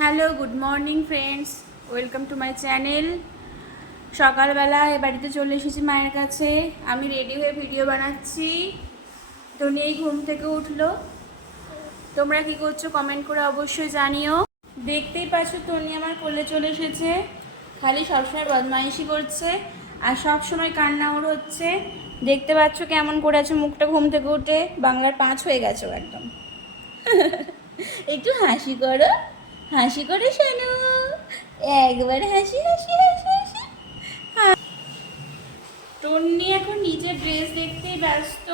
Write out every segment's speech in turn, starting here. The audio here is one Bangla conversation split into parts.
Hello good morning friends welcome to my channel সকালবেলা এ বাড়িতে চলে এসেছি মায়ের কাছে। আমি রেডি হয়ে ভিডিও বানাচ্ছি। তো নিয়েই ঘুম থেকে উঠল। তোমরা কি করছ কমেন্ট করে অবশ্যই জানিও। দেখতেই পাচ্ছ তনি আমার কোলে চলে এসেছে। খালি সবসময় বদমাইশি করছে আর সব সময় কান্না ওর হচ্ছে। দেখতে পাচ্ছ কেমন করে আছে মুখটা ঘুম থেকে উঠে। বাংলার পাঁচ হয়ে গেছে একদম। একটু হাসি করো। হাসি করে শোনো। একবার হাসি হাসি হাসি হাসি। টন্নি এখন নিজের ড্রেস দেখতেই ব্যস্ত।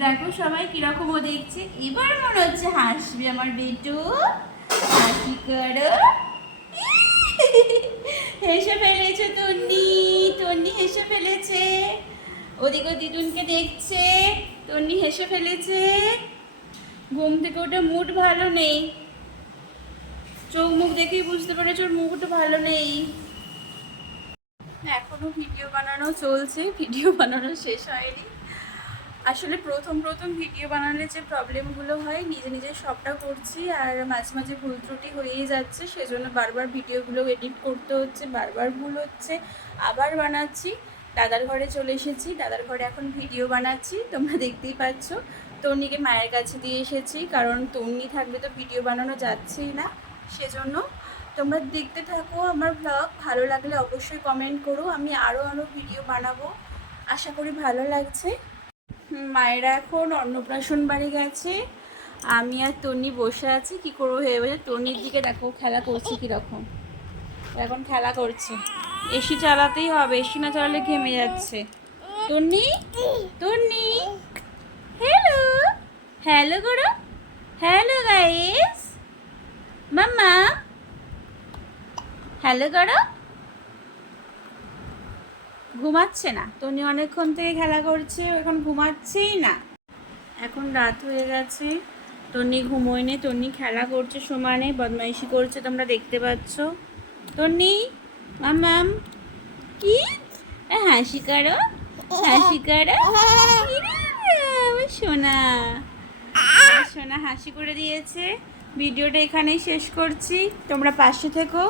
দেখো সবাই কীরকম ও দেখছে। এবার মনে হচ্ছে হাসবে আমার বেটু। হাসি করো। হেসে ফেলেছে তন্নি তন্নি হেসে ফেলেছে। ওদিকে দিদুনকে দেখছে। তন্নি হেসে ফেলেছে। ঘুম থেকে ওটা মুড ভালো নেই। চোখ মুখ দেখেই বুঝতে পেরেছ ওর মুখটা ভালো নেই। এখনও ভিডিও বানানো চলছে ভিডিও বানানো শেষ হয়নি। আসলে প্রথম প্রথম ভিডিও বানালে যে প্রবলেমগুলো হয়, নিজে নিজে সবটা করছি আর মাঝে মাঝে ভুল ত্রুটি হয়েই যাচ্ছে, সেজন্য বারবার ভিডিওগুলো এডিট করতে হচ্ছে, বারবার ভুল হচ্ছে, আবার বানাচ্ছি। দাদার ঘরে চলে এসেছি, দাদার ঘরে এখন ভিডিও বানাচ্ছি, তোমরা দেখতেই পাচ্ছ। তন্নিকে মায়ের কাছে দিয়ে এসেছি, কারণ তন্নি থাকবে তো ভিডিও বানানো যাচ্ছেই না, সেজন্য তোমরা দেখতে থাকো আমার ব্লগ ভালো লাগলে অবশ্যই কমেন্ট করো, আমি আরও আরও ভিডিও বানাবো, আশা করি ভালো লাগছে। মায়েরা এখন অন্নপ্রাশন বাড়ি গেছে, আমি আর তন্নি বসে আছি, কি করব হয়ে বসে তন্নির দিকে দেখো, খেলা করছে কীরকম। এখন খেলা করছে। এসি চালাতেই হবে, এসি না চালালে ঘেমে যাচ্ছে। তন্নি? তন্নি? হ্যালো করো হ্যালো গাইস মাম্মা হ্যালো করো ঘুমাচ্ছে না। তনি অনেকক্ষণ থেকে খেলা করছে, এখন ঘুমাচ্ছেই না। এখন রাত হয়ে গেছে। তন্নি ঘুমোয়নি তন্নি খেলা করছে সমানে বদমাইশি করছে, তোমরা দেখতে পাচ্ছ। তন্নি মামাম কি? হাসি করো হাসি করো ইরে, আমার সোনা আমার সোনা হাসি করে দিয়েছে। ভিডিওটা এখানেই শেষ করছি। তোমরা পাশে থেকো।